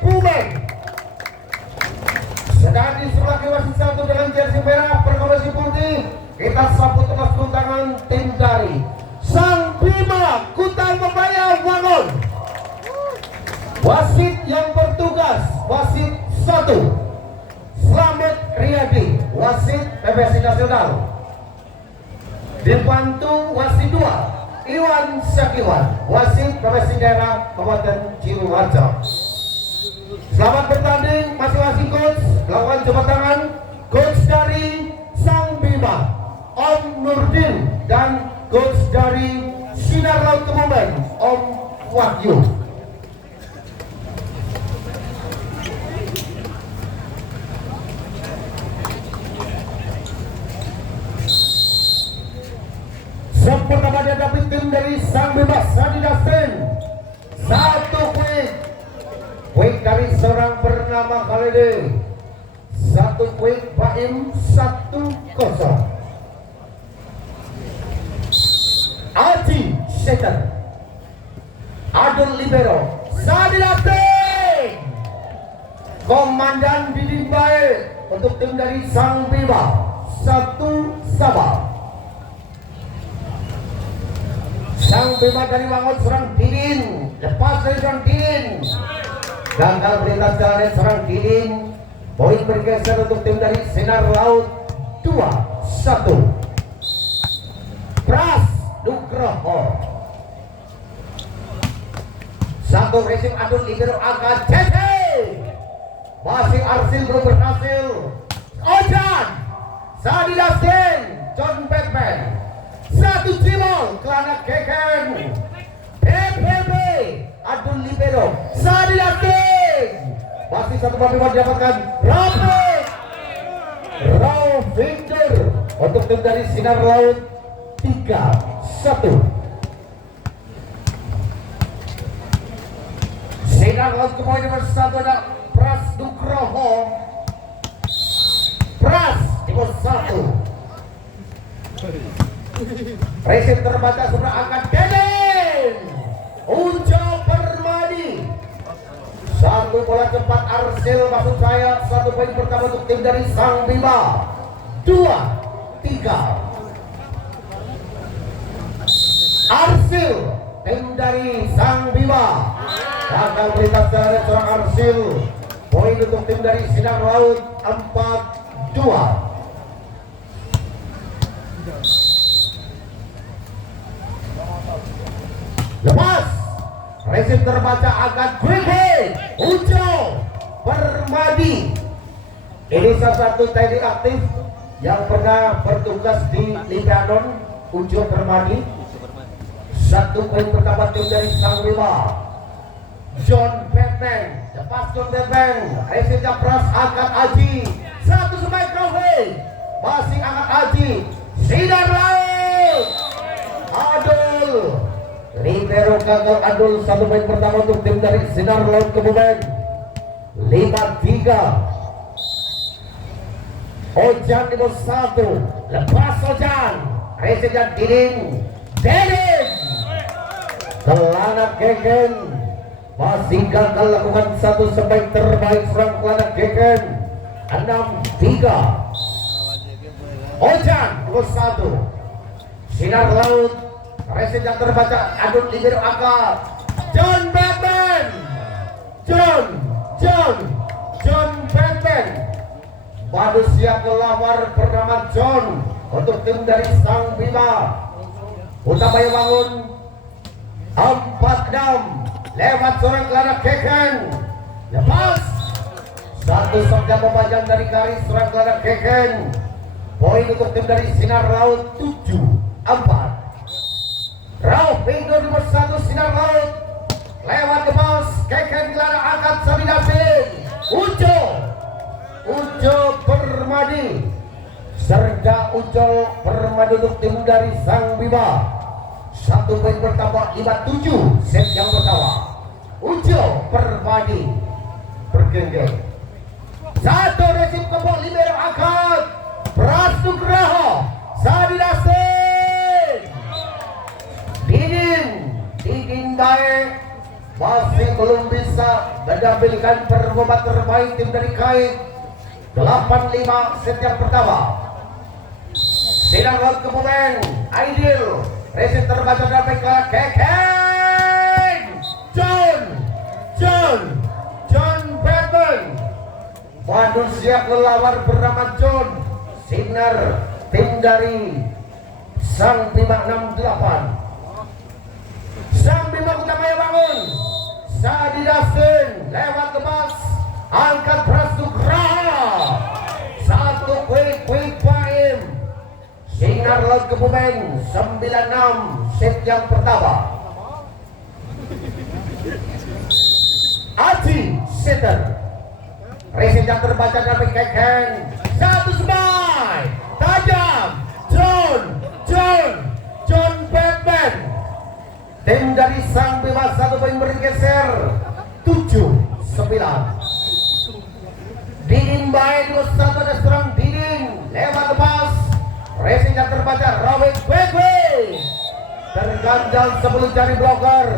Kebumen. Sedang di sebelah wasit satu dengan jersey merah berkomisi putih. Kita sambut tepuk tangan tim dari Sang Bima Kutai Mapaya Wangon. Wasit yang bertugas, wasit 1 Slamet Riyadi, wasit PBSI Nasional. Dibantu wasit 2 Iwan Syakiwan, wasit PBSI Daerah Kabupaten Ciruharjo. Selamat bertanding masing-masing coach. Lakukan jabat tangan coach dari Sang Bima Om Nurdin dan coach dari Sinar Laut Kebumen Om Wahyu. Pertama dihadapi tim dari Sang Bima Sadi Dasten. 1 quick dari seorang bernama Khalede. 1 quick Baim 1-0. Aji Setan Adul Libero Sadi Dasten. Komandan Didin Bae untuk tim dari Sang Bima 1-0. Sang Bima dari Wangon serang Didin, lepas dari serang Didin, gagal melintas jalan serang Didin. Poin bergeser untuk tim dari Sinar Laut 2-1. Pras Nugroho 1 racing Adul Libero angkat CC. Masih Arsil belum berhasil. Ojan Sadi Dasten John Batman 1 Cimol Kelana Keken PPB Adul Libero Sadi Dasten. Masih 1 babi didapatkan Raw Victor untuk tim dari Sinar Laut 3-1. Sinar Laut kembali nomor 1 ada Pras Nugroho. Pras nomor 1. Racing terbaca sebelah angkat Deden Unco Permadi. 1 bola cepat Arsil, maksud saya 1 poin pertama untuk tim dari Sang Bima 2-3. Arsil tim dari Sang Bima gagal melintas dari seorang Arsil. Poin untuk tim dari Sinar Laut 4-2. Lepas racing terbaca agak quick Ujo Permadi. Ini salah satu TNI aktif yang pernah bertugas di Libanon. Ujo Permadi. 1 poin pertama tim dari Sang Bima. John Batman, lepas John Batman, racing Pras angkat Aji 1 sebaik Kauhe. Masih angkat Aji Sinar Laut Adul Libero gagal Adul. 1 poin pertama untuk tim dari Sinar Laut Kebumen 5-3. Ojan nomor 1 lepas Ojan racing Didin Kelana Keken masih gagal lakukan 1 sebaik terbaik serang Kelana Keken 6-3. Ojan nomor 1 Sinar Laut racing yang terbaca Adul Libero angkat John Batman. John Batman manusia kelawar bernama John untuk tim dari Sang Bima Utabaya Bangun 4-6 lewat seorang Kelana Keken. Lepas 1 sabda memajang dari garis serang Kelana Keken. Poin untuk tim dari Sinar Laut 7-4. Raw Victor nomor 1 Sinar Laut lewat ke bawah Keken Kelana angkat Sadi Dasten. Ujo Permadi. Serda Ujo Permadi untuk tim dari Sang Bima 1 poin bertambah 5-7 set yang pertama. Ujo Permadi bergenggeng 1 racing kebal Libero angkat Pras Nugroho Sadi Dasten. Didin Bae masih belum bisa menampilkan performa terbaik tim dari Kait. 85 set yang pertama. Sinar Laut Kebumen, Aidil, reset terbaca dari Keken, John Batman, manusia kelelawar bernama John. Sinar tim dari Sang Bima 68. Sang Bima Utamaya bangun. Sadi Dasin lewat lepas, angkat Prasugraha. Satu quick paim. Sinar Laut Kebumen 96 set yang pertama. Aji setter. Reset yang terbaca dari Keken. Satu smile tajam. John Batman. Tim dari Sang Bima 1 poin bergeser 7-9. Didin baik 21 ada serang Didin lewat lepas. Racing yang terbaca Rawit Kwekwe terganjal sebelum cari blocker,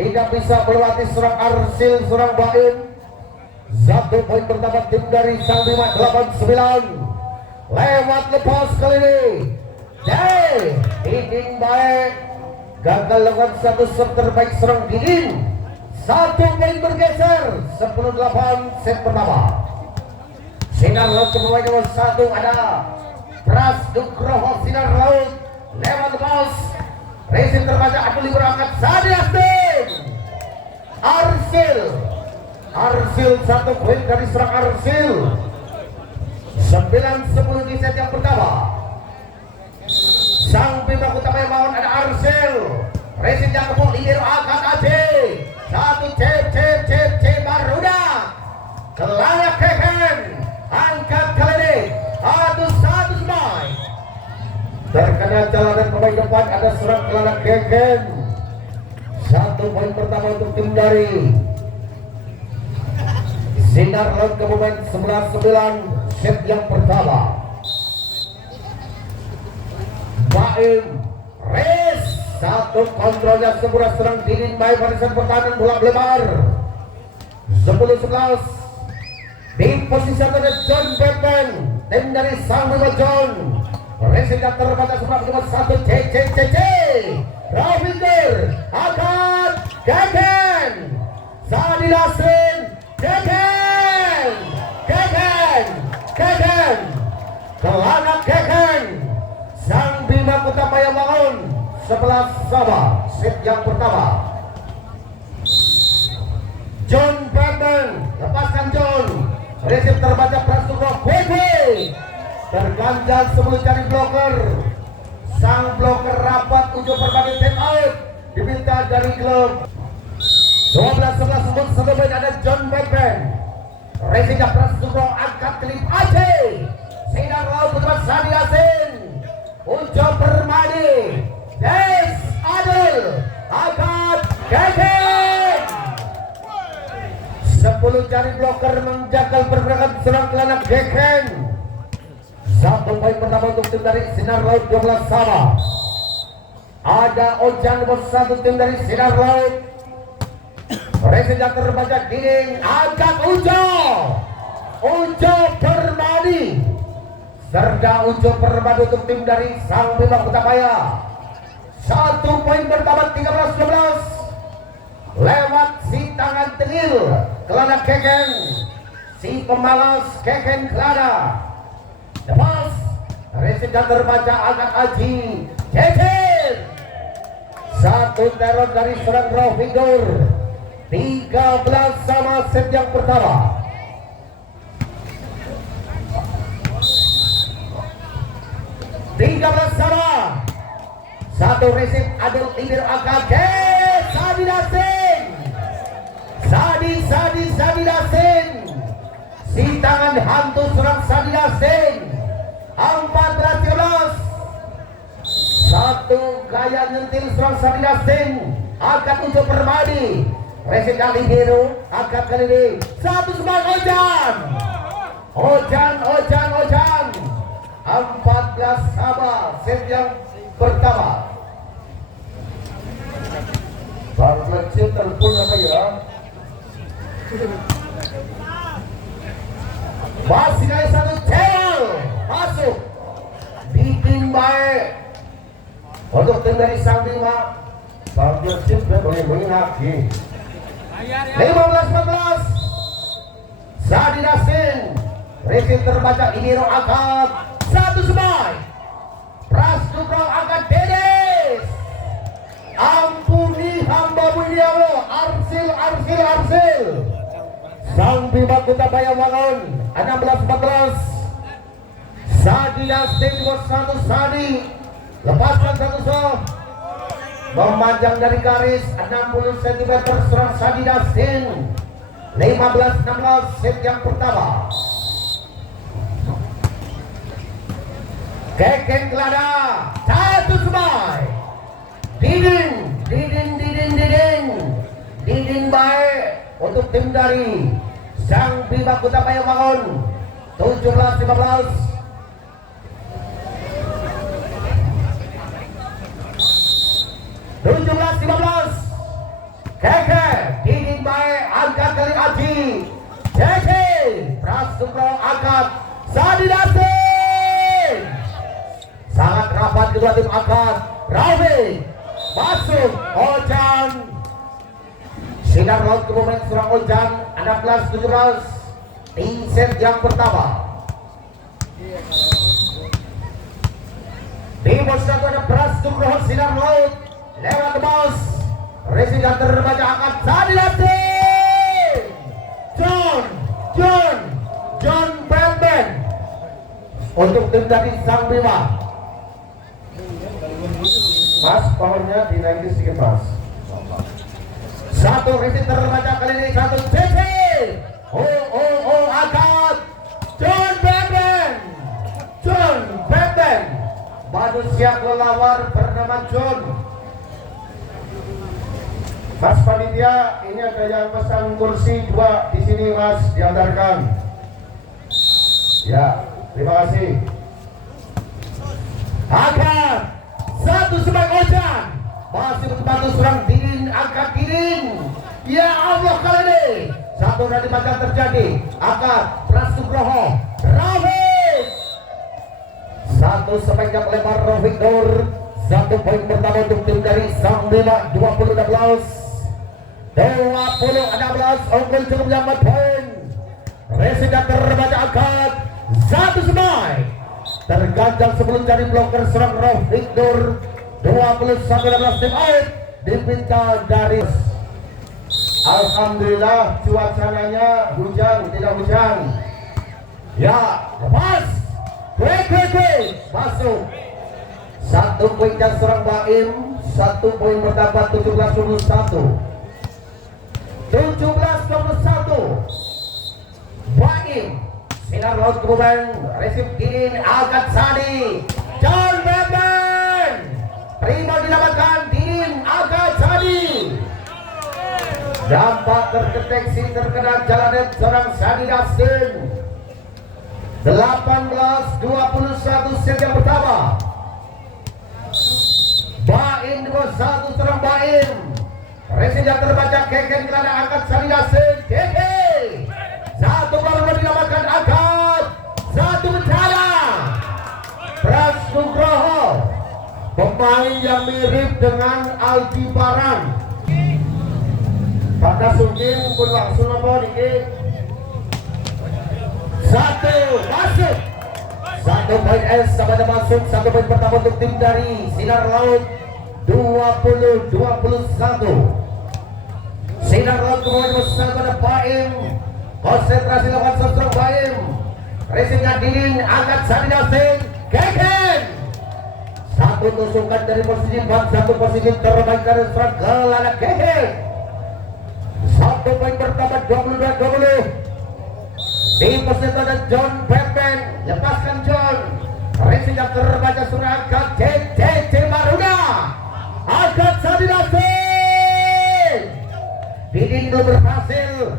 tidak bisa melewati serang Arsil, serang Baim. 1 poin pertama tim dari Sang Bima 89 lewat lepas kali ini. Didin baik gagal lakukan satu serve terbaik serang Didin. 1 poin bergeser 10-8 set pertama. Sinar Laut Kebumen nomor 1 ada Prasugraha. Sinar Laut lewat lepas. Racing terbaca Abdul berangkat Sadi Astin. Arsil 1 poin dari serang Arsil. 9-10 di set yang pertama. Sang Bima Utamaya Mawon ada Arsil. Racing yang kepung libero angkat Aji. 1 cep Baruda. Kelana Keken angkat kali ini. Satu smile. Terkena jalanan pemain depan ada serang Kelana Keken. 1 poin pertama untuk tim dari Sinar Laut Kebumen 9-9 set yang pertama. Baim race 1 kontrolnya sebuah serang Didin baik barisan pertahanan bola lebar. 10-11 di posisi ada John Batman tim dari Sang Bima John. Racing yang terbatas sebelah nomor 1 CC Rafinder akan Keken. Sadi Dasin Keken Kelana Keken. Sang Bima Utamaya bangun 11 sama set yang pertama. John Batman lepaskan John. Resip terbaca Prasugraha Kwekwe terganjal sebelum cari blocker. Sang blocker rapat ujung berbagai time out diminta dari klub. 12-11 sebut sebelum ada John Batman. Resipnya Prasugraha angkat klip Aceh. Sinar Laut bersama Sadi Yasin. Ujo Permadi, Adil, angkat Keken. 10 jari blocker menjagal pergerakan serang Kelana Keken. 1 poin pertama untuk tim dari Sinar Laut 12 sama. Ada Ojan nomor 1 tim dari Sinar Laut. Racing yang terbaca Didin angkat Ujo Permadi. Serda Ujo Permadi untuk tim dari Sang Bima Utamaya. 1 poin pertama 13-12 lewat si tangan tengil Kelana Keken. Si pemalas Keken Kelana lepas. Racing yang terbaca angkat Aji Keken. 1 teror dari serang Rafinder. 13 sama set yang pertama. Sama 1 resip Adul Libero AKG Sadi Dasin. Sadi Dasin. Si tangan hantu serang Sadi Dasin. 14-13. 1 gaya nyentil serang Sadi Dasin. Angkat Ujo Permadi. Resip kali biru angkat kali ini. 1 semangat Ojan. 14 sama set yang pertama. Baru kecil telepon apa ya? Masih dari satu cel masuk bikin baik untuk tim dari Sang Bima. Bagian tim boleh lagi 15-14 Sadi Dasin Resim terbaca Iniro Akad satu semai Prastupro Akad Dedes. Ampuni hamba-Mu ini ya Allah. Arsil Sang Bima Kota Payawangan 16-14 Sadi Dasin satu Sadi lepaskan satu soft memanjang dari garis 60 cm serang Sadi Dasin 15-16 set yang pertama. Keken Kelada satu semai Didin baik untuk tim dari Sang Bima Kota Payawangan 17-15 17-15 Keke Didin baik angkat kali Aji Keke Prastupro angkat Sadi Dasin sangat rapat kedua tim angkat Rafi masuk Ojan sinar laut ke pemain serang Ojan 16-17 di set yang pertama. Di bos satu ada Prastupro sinar laut lewat ke bos racing yang terbaca angkat Sadi Dasin John Ben untuk tim dari Sang Bima. Mas powernya dinaikin sedikit mas. Satu racing terbaca kali ini satu CC angkat John Ben manusia kelelawar bernama John. Mas panitia, ini ada yang pesan kursi 2 di sini mas, diantarkan. Ya, terima kasih. Angkat satu sebagai Ojan, masih berbantu serang Didin, angkat Didin. Ya Allah kali ini satu dari macam terjadi. Angkat Prastugroho, Rafiq. Satu sepanjang lebar Rafiq Nur. Satu poin pertama untuk tim dari Sang Bima 20-16 unggul cukup lambat poin. Resida terbaca angkat satu semai terganjal sebelum dari bloker serang Rafiq Nur 21-16 tim out dipinta dari. Alhamdulillah cuacanya hujan tidak hujan. Ya lepas kue masuk. Satu poin dan serang Baim, satu poin bertambah 17-21 Baim sinar laut kebumen resip Didin angkat Sadi John Beben prima didapatkan Didin angkat Sadi dampak terdeteksi terkena jalan serang Sadi Dasin 18-21 set yang pertama. Baim di bawah satu serang Baim. Racing yang terbaca Keken Kelada angkat Sadi Dasin. Keke satu baru didapatkan angkat satu bencana. Prastugroho pemain yang mirip dengan Aldi Baran. Pada sungking pun langsung apa dikit. Satu masuk. Satu poin S sama masuk. Satu poin pertama untuk tim dari Sinar Laut 20-21. Sinar Laut kemudian besar pada Baim. Konsentrasi lawan serang Baim. Racingnya Didin angkat Sadi Dasin. Keken satu tusukan dari posisi 4. Satu posisi terbaik dari serang Kelada Keken. Satu poin pertama 22-20. Di posisi ada John Batman. Lepaskan John. Racing yang terbaca surah angkat JJ Maruda. Angkat Sadi Dasin. Didin belum berhasil.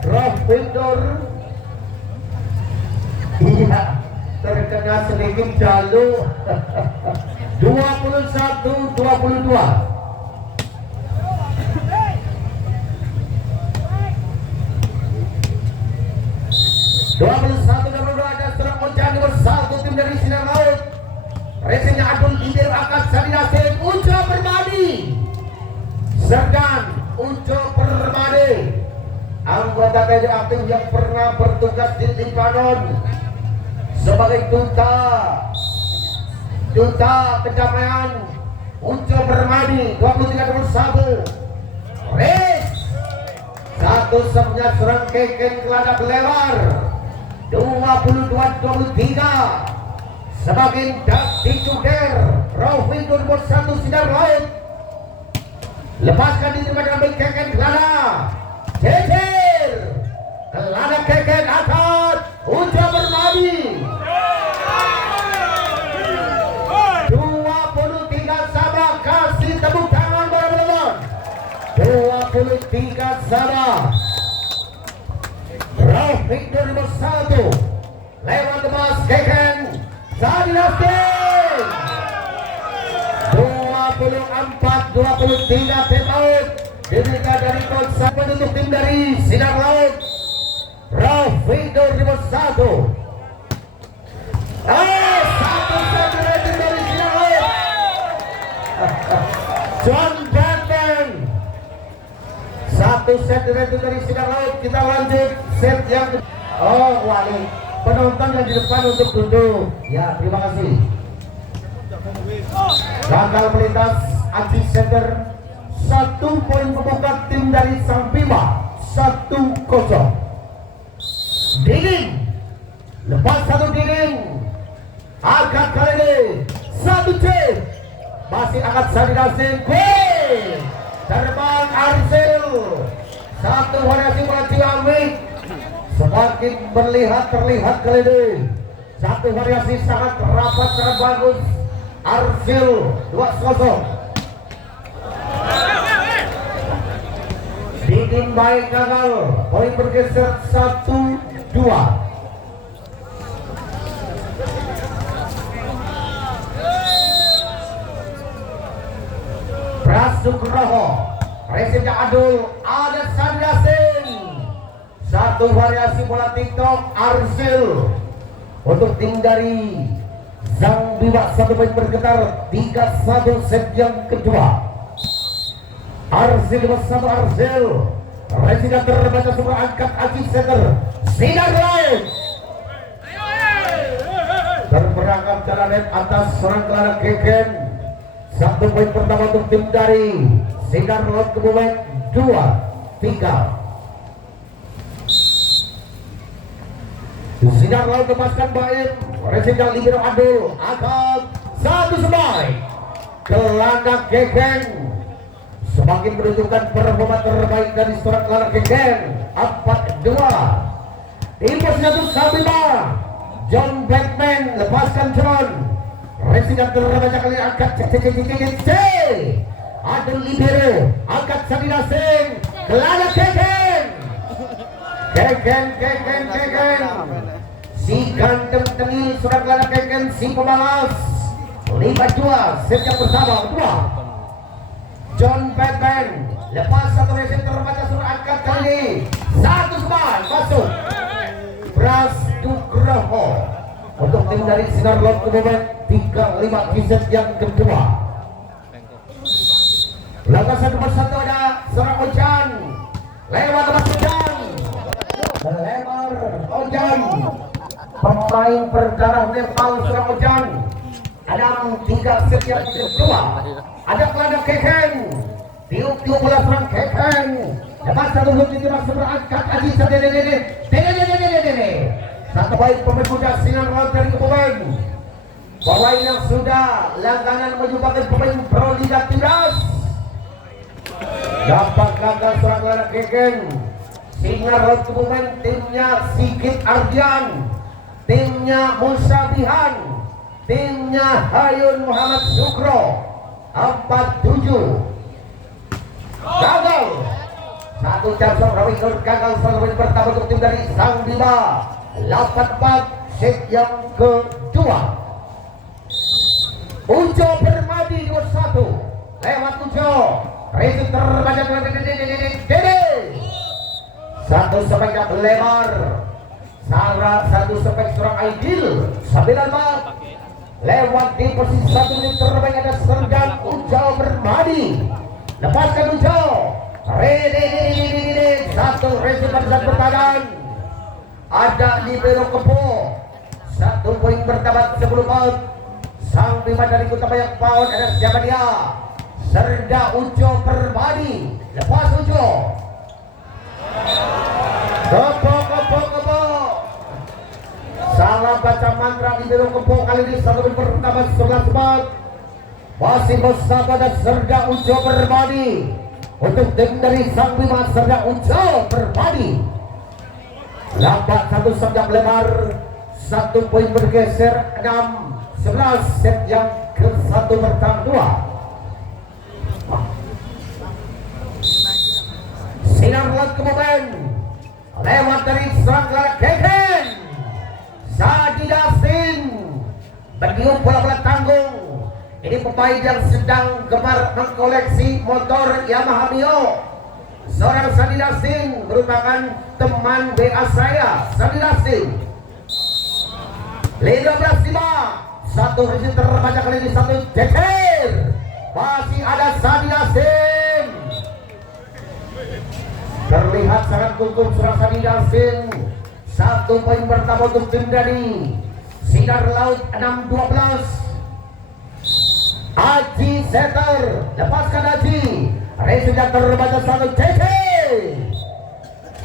Rafiq Nur. Iya, terkena sedikit jalur. 21-22. Serdan Ujo Permadi, anggota TNI aktif yang pernah bertugas di Libanon sebagai duta kedamaian. Ujo Permadi 23-21 Riz satu sebenarnya serang Keken Kelada Belewar 22-23 sebagai Dakti Cuder Rofi 21 Sinar Laut. Lepaskan diri pada ambil Keken Kelada Jejer Kelada Keken akan Ujo Permadi 23 sama, kasih tepuk tangan teman-teman. 23 sama Rafiq 2001 lewat tebas Keken Sadi Nastin 24-23 tim out diberikan dari Konsa penutup tim dari Sinar Laut Rafiq 2001. Satu-satu rating dari Sinar Laut John Batman. Satu set rating dari Sinar Laut. Kita lanjut set yang Wali penonton yang di depan untuk duduk ya, terima kasih. Gagal melintas Aji Center. 1 poin pembuka tim dari Sang Bima 1-0. Dingin lepas satu Dingin agak kali ini 1 chip masih akan Sadi Nastin terbang Arsil satu variasi bola Ciamik semakin terlihat kali ini satu variasi sangat rapat sangat bagus. Arsil 2-0 Dingin baik gagal, poin bergeser 1-2. Prasugroho resipnya Adul, ada Sandasin satu variasi bola TikTok Arsil untuk tim dari Sang Bima 1 poin bergetar 3-1 set yang kedua. Arsil bersama Arsil resipnya terbaca semua angkat Aji Center Sinar Laut terperangkap jalan net atas serang Kelana Keken. 1 poin pertama untuk tim dari Sinar Laut Kebumen 2-3. Sinar Laut lepaskan baik resipnya libero Adul akan 1 semai Kelana Keken semakin menunjukkan performa terbaik dari seorang Kelana Keken 4-2. Impulsnya untuk Sabima John Batman lepaskan John resipnya terbaca kali angkat C ada libero angkat Sabina Sing Kelana Keken si ganteng tenil seorang Kelana Keken si pemalas 5-2 set yang pertama kedua. John Batman lepas satu resip terbaca surat angkat kali 1 sembilan masuk Pras Nugroho untuk tim dari Sinar Laut Kebumen 3-5 di set yang kedua. Lepasan nomor 1 ada seorang Ojan lewat tempat Ojan melebar Ojan pemain berdarah Nepal seorang Ojan. Ada 3 set yang kedua. Ada Kelana Keken tiup-tiup bola serang Keken lepas satu hut itu masuk berangkat Aji Dede satu baik pemain muda Sinar Laut dari Kebumen. Pemain yang sudah langganan menyumbangkan pemain Pro Liga Timnas dapat gagal serang Kelana Keken. Sinar Laut Kebumen timnya Sigit Ardian, timnya Musabihan, timnya Hayun Muhammad Sukro 4-7 gagal. 1 jam Rawi gagal poin pertama untuk tim dari Sang Bima 8-4 set yang kedua. Ujo Permadi 21 lewat Ujo resip terbaca Dede satu sepek yang lebar Sarah satu sepek serang Aidil 9 lewat di posisi 1 menit terbaik ada Serdan Ujo Permadi lepaskan Ujo. Satu receiver dan bertahan. Ada libero Kepo. 1 poin bertambah 10 poin. Sang Bima dari Kota Bayak Paun, ada siapa dia? Serda Ujo Permadi. Lepas Ujo. Kepo. Salah baca mantra libero Kepo kali ini 1 poin bertambah 11 poin. Masih bersama dan Serda Ujo Permadi. Untuk tim dari Sang Bima, Serda Ujo Permadi. Lambat satu sabda lebar. 1 poin bergeser 6-11. Set yang ke-1 bertambah 2. Sinar laut ke momen. Lewat dari serang Keken. Sadidasin berdium bola-bola tanggung. Ini pemain yang sedang gemar mengkoleksi motor Yamaha Mio. Seorang Sadidasin merupakan teman BA saya, Sadidasin. 15-5. 1 receiver terbaca kali ini 1 cecer. Masih ada Sadidasin. Terlihat sangat gugup seorang Sadidasin. 1 poin bertambah untuk tim dari Sinar Laut 6-12. Aji setter, lepaskan Aji. Sudah terbaca 1 cecer.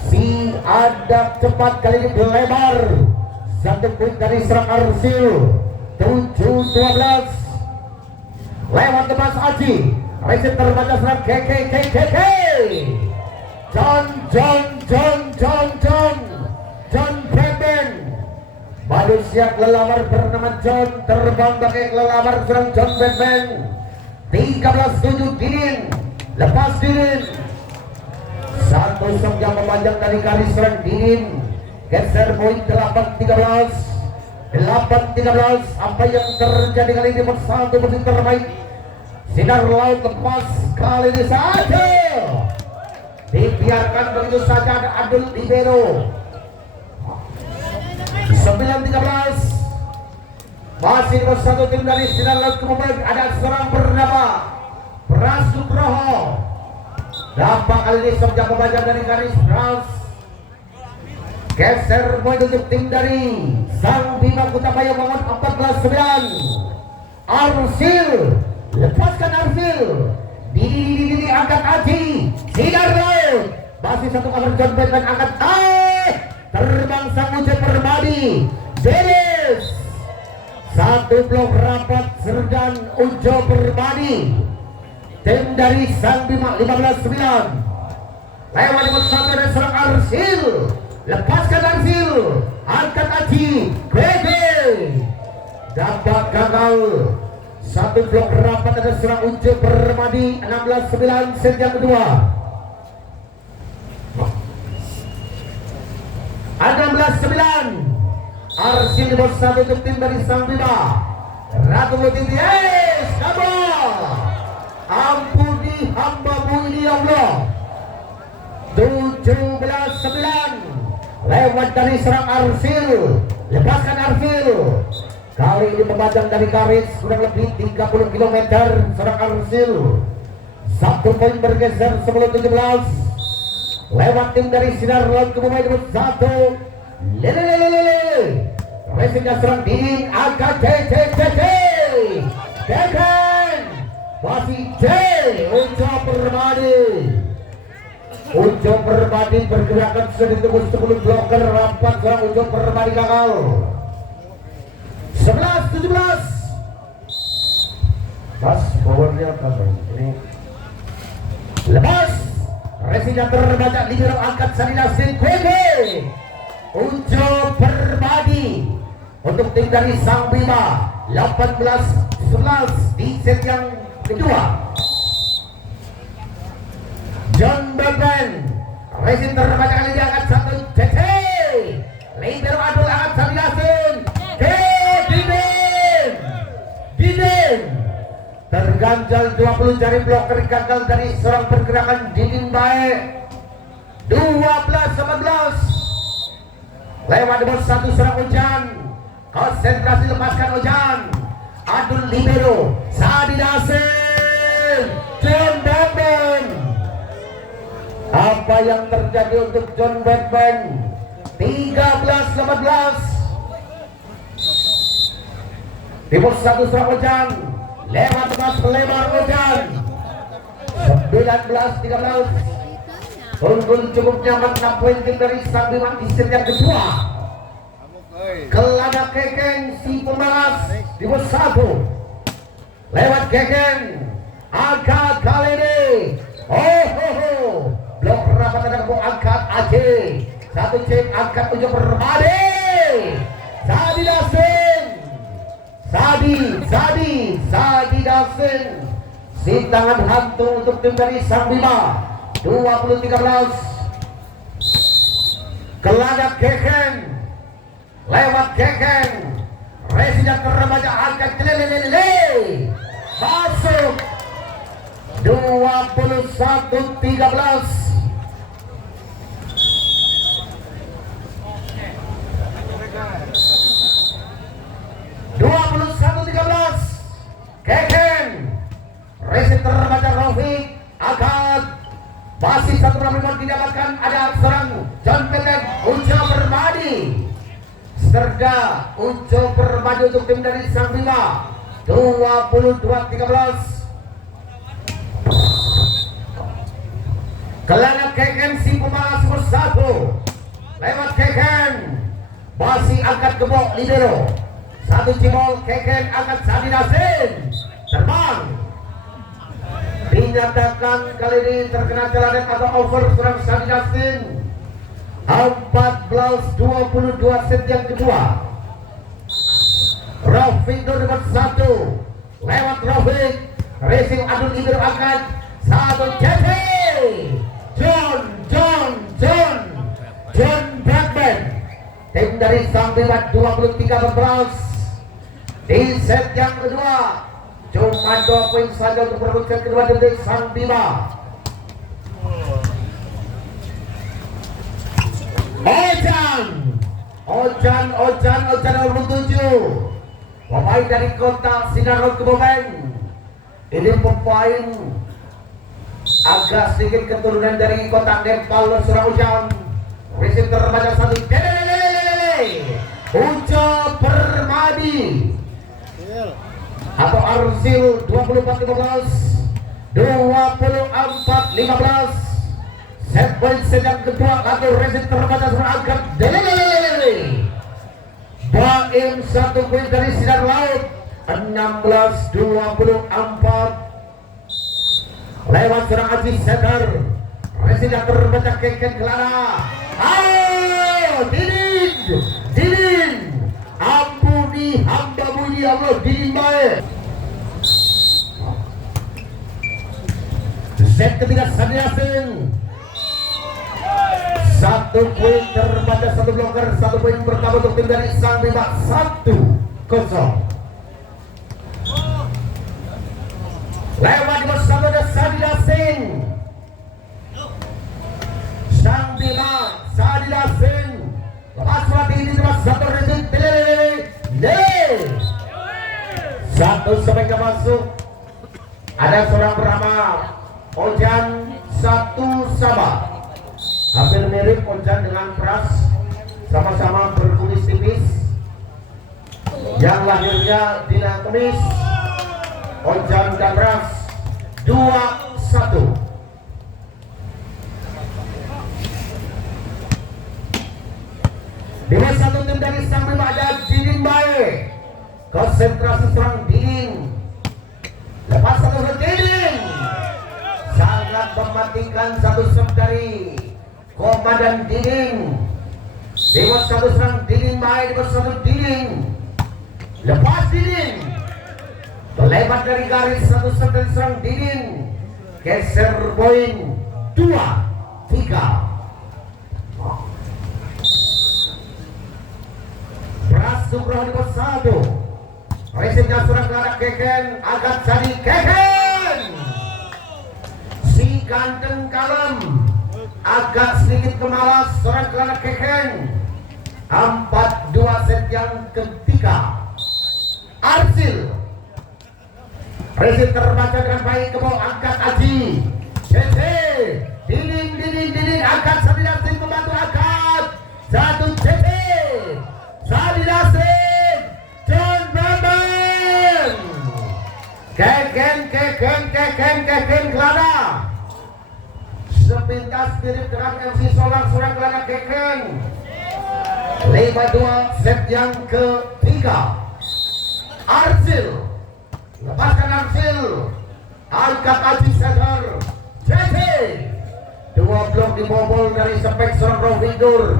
Si Adap cepat kali ini berlebar. 1 poin dari serang Arsil. 7-12. Lewat tebas Aji. Resi terbaca serang KK. John Batman. Manusia kelelawar bernama John terbang pakai kelelawar serang John Batman. 13-7 Didin. Lepas Didin. 1 song yang memanjang dari garis serang Didin. Geser poin 8-13. Apa yang terjadi kali ini bersatu bersih terbaik. Sinar Laut lepas kali ini saja. Dibiarkan begitu saja ada Adul Libero. 9-13. Masih bersatu tim dari Sinar Laut kemudian ada seorang bernama Prasugroho. Dampak kali ini sejak pembaca dari garis Pras. Geser poin untuk tim dari Sang Bima Kutabaya bangun 14-9. Arsil, lepaskan Arsil. Didi angkat Aji. Sinar Laut. Masih 1 cover John Batman angkat. Terbang Sang Ujo Permadi. Dennis. 1 blok rapat Serdan Ujo Permadi. Tim dari Sang Bima 15-9. Lewat bersama dan serang Arsil. Lepaskan Arsil. Angkat Aji. Grebe. Dapat gagal. 1 blok rapat ada serang Ujo Permadi. 16-9 set yang kedua. 16-9. Arsil bersatu untuk tim dari Sang Bima. Ratu Lutin. Yes, kabar. Ampuni hambamu ini ya Allah. 17-9. Lewat dari serang Arsil. Lepaskan Arsil. Kali ini memandang dari garis kurang lebih 30 km. Serang Arsil. 1 poin bergeser 10-17. Lewat tim dari Sinar Laut ke pemain nomor 1. Racingnya serang Didin. Angkat Keken. Masih Ujo Permadi. Ujo Permadi bergerakan sudah ditembus 10 bloker rapat serang Ujo Permadi gagal. 11-17. Pas powernya apa ini? Lepas. Resinya terbaca libero angkat Sadidasin Kwebe. Ujo Permadi untuk tim dari Sang Bima 18-11 di set yang kedua. John Batman. Resi terbaca kali ini angkat 1 CC. Libero Adul angkat Sadidasin. Didin. Terganjal 20 jari bloker gagal dari seorang pergerakan Didin baik. 12-11. Lewat nomor 1 serang Ojan. Konsentrasi lepaskan Ojan. Adul libero Sadidasin. John Batman. Apa yang terjadi untuk John Batman? 13-18. Timur 1 serang Ojan. Lewat mas lebar Ojan. 19-13. Unggul cukup nyaman 6 poin tim dari Sang Bima di set yang kedua. Kelana Keken si pemalas Timur 1. Lewat Keken. Angkat kali ini. Blok rapat ada bom angkat Aceh. Satu cek angkat ujung Permadi. Sadi Dasin. Sadi Dasin. Si tangan hantu untuk tim dari Sang Bima. 20-13. Kelana Keken. Lewat Keken. Residen ke remaja angkat lele. Masuk. 21-13. Keken reset terbaca Rafiq angkat masih satu perempuan didapatkan ada serang John Petek Ujo Permadi Serda Ujo Permadi untuk tim dari Sang Bima 22-13. Kelana Keken si pemalas nomor 1 lewat Keken masih angkat gebok libero. Satu cibol Keken angkat Sadi Dasin terbang. Dinyatakan kali ini terkena celadet atau over serang Sadi Dasin. 14-22 set yang kedua. Rafiq nomor 1 lewat Rafiq. Racing Adul Ibir angkat satu JT. John Batman. Tim dari Sang Bima 23-14. Di set yang kedua cuma 2 poin saja untuk merebut set kedua dari Sang Bima. Ojan nomor 7 pemain dari kota Sinar Kebumen. Ini pemain agak sedikit keturunan dari kota Nepal Surau Ojan. Receiver terbaca satu Ujo Permadi atau Arzil 24-15 24-15. Set point sedang kedua atau receiver terbaca serangkat Baim 1 poin dari Sinar Laut 16-24 lewat serang Aziz Setar. Receiver terbaca Keken Kelana. Didin ampuni hamba-Mu ya Allah. Didin baik. Set ketiga Sadi Dasin 1 poin terbaca 1 bloker 1 poin pertama untuk tim dari Sang Bima 1-0. Lewat di bersama ada Sadi Dasin. Sang Bima Sadi Dasin lepas mati ini cuma 1 rezim satu sampai ke masuk. Ada seorang bernama Ojan 1 sama hampir mirip Ojan dengan Pras, sama-sama berkumis tipis, yang lahirnya Dina Kemis. Ojan dan Pras 2-1. Di satu tim dari Sang Bima ada Didin baik. Konsentrasi serang Didin. Lepas satu ke Didin. Sangat mematikan satu serang dari Komandan Didin. Di satu serang Didin baik. Di satu Didin. Lepas Didin. Terlebat dari garis satu serang dari serang Didin. Geser poin 2-3. Sugroh di pos 1. Resipnya surang ke arah Keken. Angkat Sadi Keken. Si ganteng kalem agak sedikit kemalas seorang ke arah Keken. 4-2 set yang ketiga. Arsil Resim terbaca dengan baik ke bawah, angkat Aji. CC dinding angkat Sadidasin membantu angkat. Satu CC Sadidasin John Beben. Keken Kelana. Sepintas mirip dengan MC Solar Surang Kelana Keken. 5-2 set yang ketiga. Arsil lepaskan Arsil, angkat Aji Center. JC dua blok dibobol dari Sepek seorang Rovindur.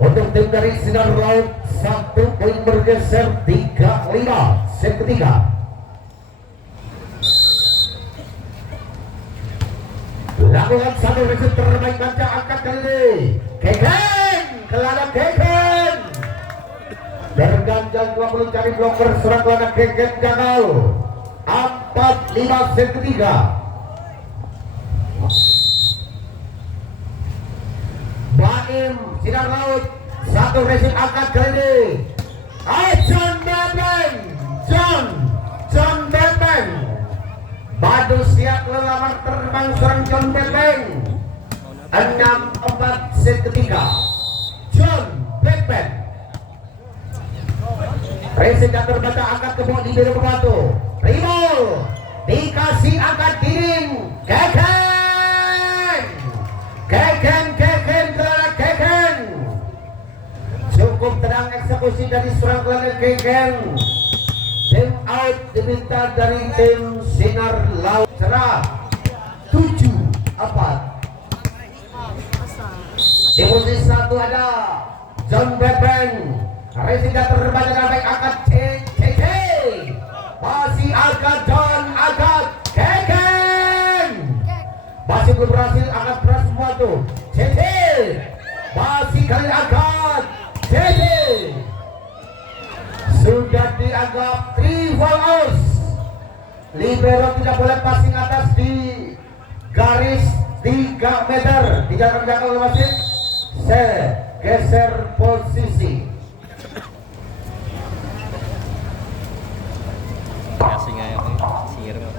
Untuk tim dari Sinar Laut 1 poin bergeser 3-5 set ketiga. Lakukan satu reset terbaik baca, angkat kali ini Keken Kelana Keken. Berganjal 20 cari bloker serang Kelana Keken gagal. 4-5 set ketiga. Baim Sinar Laut satu reset angkat kali ini. John Beben. John Beben. Badu siap lelamar terbang serang John Beben. 6-4 set ketiga. John Beben. Reset yang terbaca angkat ke bawah di biru pembantu. Rimol dikasih angkat dinding. Keken Kelana Keken. Cukup tenang eksekusi dari seorang Kelana Keken. Tim out diminta dari tim Sinar Laut. Cerah 7-4. Di posisi 1 ada John Beben. Resida terbaca dengan baik, angkat CC. Masih angkat John, angkat Keken. Masih belum berhasil, angkat berat semua tuh. CC. Masih kali angkat CC. Sudah dianggap 3 volleys. Libero tidak boleh passing atas di garis 3 meter. Tidak akan oleh wasit. Geser posisi. Kasih nggak ya? Siram.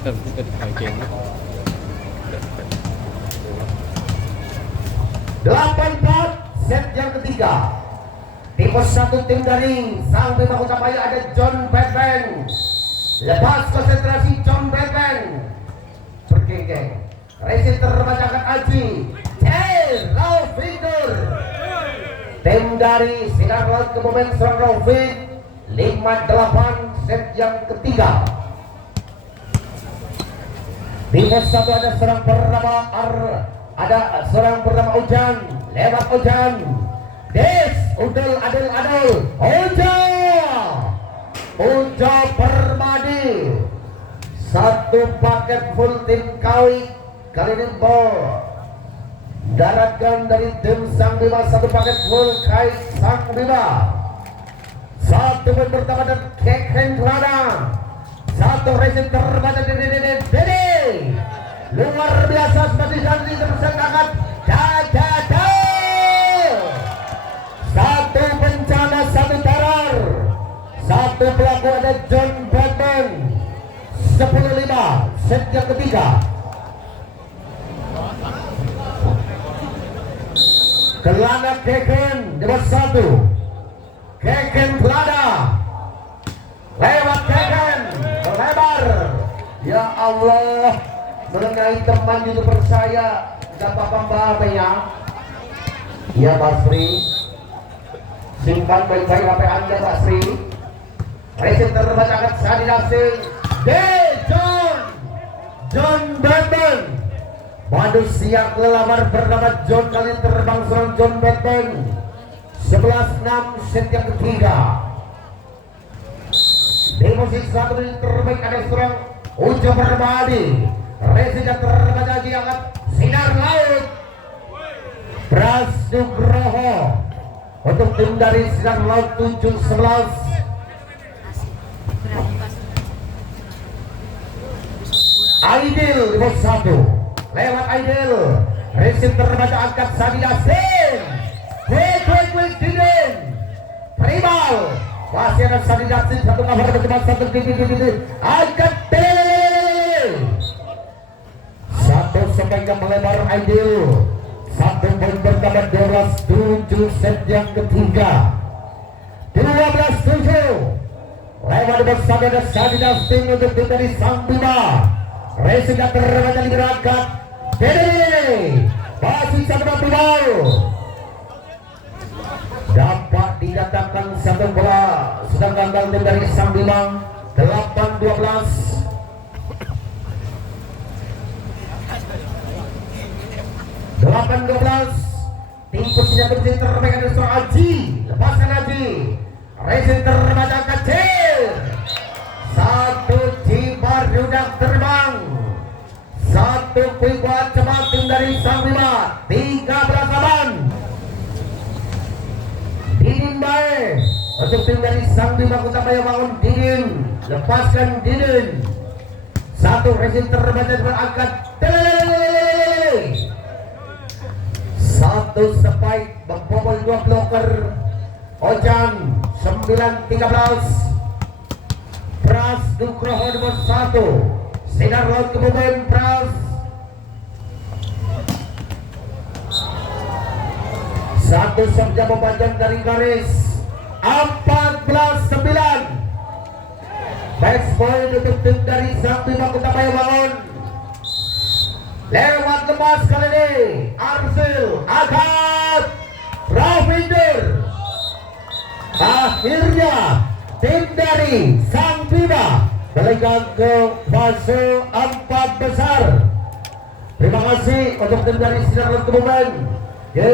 Tapi ke bagian 8-4 set yang ketiga. Di pos 1 tim dari Sang Bima Kota Paya ada John Beben. Lepas konsentrasi John Beben. Bergengeng. Resit terbacakan Aji. Rovindur. Tim dari Sinar Laut Kebumen serang Rovin. 5-8 set yang ketiga. Di pos 1 ada seorang bernama Ujan. Lewat Ujan. Des Udel Adel Ujo Permadi. Satu paket full tim Kawi. Kali ini ball daratkan dari tim Sang Bima. Satu paket full kait Sang Bima. Satu poin pertama dan Keken Kelana. Satu resim terbaca Dede. Luar biasa seperti Sandi tersangkat. Satu bencana, satu teror. Satu pelaku ada John Beben. 10-5 set yang ketiga. Kelana Keken di bawah 1. Keken Kelana. Lewat Keken. Lebar. Ya Allah. Mengenai teman youtuber saya. Gak apa-apa ya. Ya Pak Sri. Simpan baik-baik HP Anda Pak Sri. Resim terbaca akan Sadidasin. John Beben. Madu siap lelamar bernama John, kali terbang serang John Beben. 11-6 set yang ketiga. Di posisi 1 terbaik ada serang Ujo Permadi. Resim yang terbaca diangkat Sinar Laut Prasugroho. Untuk tim dari Sinar Laut 7-11. Aidil di pos 1. Lewat Aidil. Resim terbaca angkat Sadidasin. Quick Didin. Tribal. Masih ada Sadidasi satu kabar berteman satu gigi angkat satu sebaiknya melebar ideal. Satu poin bertambah 12-7 set yang ketiga. 12-7. Lewat bersama ada Sadidasi untuk dari Sang Bima. Racing yang terbaca di berangkat. Masih satu bal. Dapat didatangkan satu bola. Sedang gagal dari Sang Bima. 8-12. 8-12. Tim posisinya bersih terbaik dari seorang Aji. Lepaskan Aji. Racing terbaca kecil. Satu jibar sudah terbang. Satu kuat cepat tim dari Sang Bima. 13 aman. Didin baik untuk tim dari Sang Bima Kota Paya bangun. Didin lepaskan Didin. Satu racing terbaca berangkat. Satu spike membobol 2 blocker. Ojan 9-13. Pras Nugroho nomor 1. Sinar laut kemudian Pras. Satu saja mempanjang dari garis. 14-9. Match point untuk tim dari Sang Bima Kota Paya bangun. Lewat lepas kali ini Arsil angkat Rafinder. Akhirnya tim dari Sang Bima melenggang ke fase 4 besar. Terima kasih untuk tim dari Sinar Laut Kebumen.